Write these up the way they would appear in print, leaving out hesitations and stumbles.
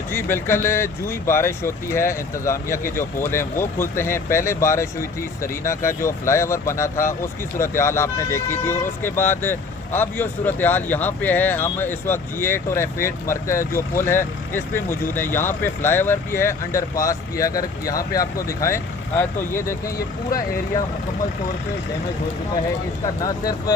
जी बिल्कुल, जो ही बारिश होती है इंतज़ामिया के जो पोल हैं वो खुलते हैं। पहले बारिश हुई थी, सरीना का जो फ्लाई ओवर बना था उसकी सूरत हाल आपने देखी थी, और उसके बाद अब ये सूरत हाल यहाँ पे है। हम इस वक्त G8 और F8 मरकज़ जो पुल है इस पे मौजूद है। यहाँ पे फ्लाई ओवर भी है, अंडर पास भी है। अगर यहाँ पे आपको दिखाएं तो ये देखें, ये पूरा एरिया मुकम्मल तौर पे डैमेज हो चुका है। इसका ना सिर्फ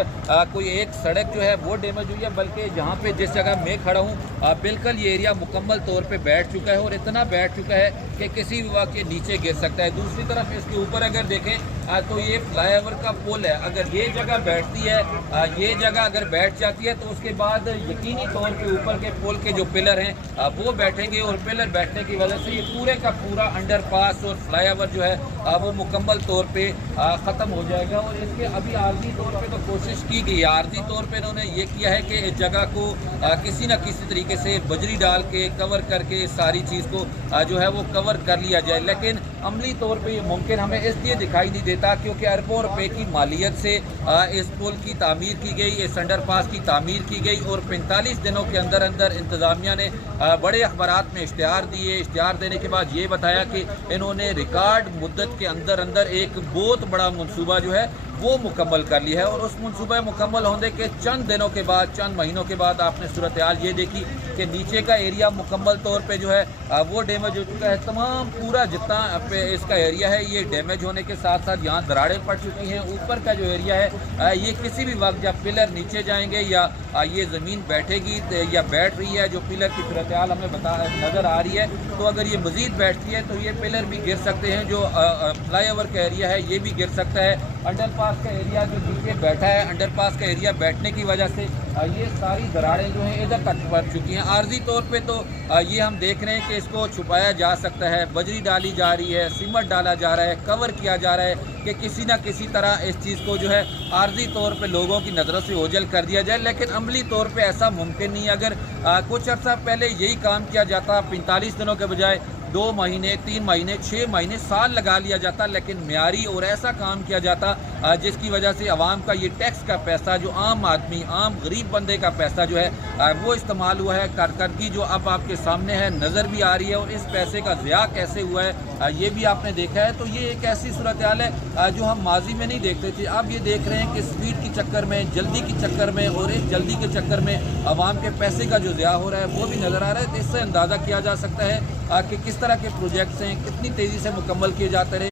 कोई एक सड़क जो है वो डैमेज हुई है, बल्कि जहाँ पे जिस जगह मैं खड़ा हूँ बिल्कुल ये एरिया मुकम्मल तौर पे बैठ चुका है, और इतना बैठ चुका है कि किसी भी वक्त के नीचे गिर सकता है। दूसरी तरफ इसके ऊपर अगर देखें तो ये फ्लाई ओवर का पुल है। अगर ये जगह बैठती है, ये जगह अगर बैठ जाती है तो उसके बाद यकीनी तौर पे ऊपर के पुल के जो पिलर हैं वो बैठेंगे, और पिलर बैठने की वजह से ये पूरे का पूरा अंडर पास और फ्लाई ओवर जो है वो मुकम्मल तौर पे ख़त्म हो जाएगा। और इसके अभी आर्जी तौर पे तो कोशिश की गई, आर्जी तौर पे इन्होंने ये किया है कि इस जगह को किसी न किसी तरीके से बजरी डाल के कवर करके सारी चीज़ को जो है वो कवर कर लिया जाए, लेकिन अमली तौर पे ये मुमकिन हमें इसलिए दिखाई नहीं देता क्योंकि अरबों रुपए की मालियत से इस पुल की तामीर की गई, इस अंडर पास की तामीर की गई, और 45 दिनों के अंदर अंदर इंतज़ामिया ने बड़े अखबारात में इश्तिहार दिए। इश्तिहार देने के बाद ये बताया कि इन्होंने रिकॉर्ड मुद्दत के अंदर अंदर एक बहुत बड़ा मनसूबा जो है वो मुकम्मल कर लिया है। और उस मनसूबे मुकम्मल होने के चंद दिनों के बाद, चंद महीनों के बाद आपने सूरत हाल ये देखी कि नीचे का एरिया मुकम्मल तौर पे जो है वो डैमेज हो चुका है। तमाम पूरा जितना इसका एरिया है ये डैमेज होने के साथ साथ यहाँ दरारें पड़ चुकी हैं। ऊपर का जो एरिया है ये किसी भी वक्त जब पिलर नीचे जाएंगे या ये ज़मीन बैठेगी या बैठ रही है, जो पिलर की सूरत हाल हमें नज़र आ रही है, तो अगर ये मज़ीद बैठती है तो ये पिलर भी गिर सकते हैं। जो फ्लाई ओवर का एरिया है ये भी गिर सकता है। अंडरपास का एरिया जो नीचे बैठा है, अंडरपास का एरिया बैठने की वजह से ये सारी दरारें जो हैं इधर तक पड़ चुकी हैं। आर्जी तौर पे तो ये हम देख रहे हैं कि इसको छुपाया जा सकता है, बजरी डाली जा रही है, सीमेंट डाला जा रहा है, कवर किया जा रहा है कि किसी न किसी तरह इस चीज़ को जो है आर्जी तौर पे लोगों की नज़रों से ओझल कर दिया जाए, लेकिन अमली तौर पे ऐसा मुमकिन नहीं है। अगर कुछ अर्सा पहले यही काम किया जाता, 45 दिनों के बजाय 2 महीने, 3 महीने, 6 महीने, साल लगा लिया जाता, लेकिन म्यारी और ऐसा काम किया जाता जिसकी वजह से आवाम का ये टैक्स का पैसा, जो आम आदमी, आम गरीब बंदे का पैसा जो है वो इस्तेमाल हुआ है। कारकर्दगी जो अब आपके सामने है नज़र भी आ रही है, और इस पैसे का ज़िया कैसे हुआ है ये भी आपने देखा है। तो ये एक ऐसी सूरत हाल है जो हम माजी में नहीं देखते थे, अब ये देख रहे हैं कि स्पीड के चक्कर में, जल्दी के चक्कर में, और इस जल्दी के चक्कर में आवाम के पैसे का जो ज़िया हो रहा है वो भी नज़र आ रहा है। तो इससे अंदाज़ा किया जा सकता है कि किस तरह के प्रोजेक्ट्स हैं कितनी तेज़ी से मुकम्मल किए जाते रहे।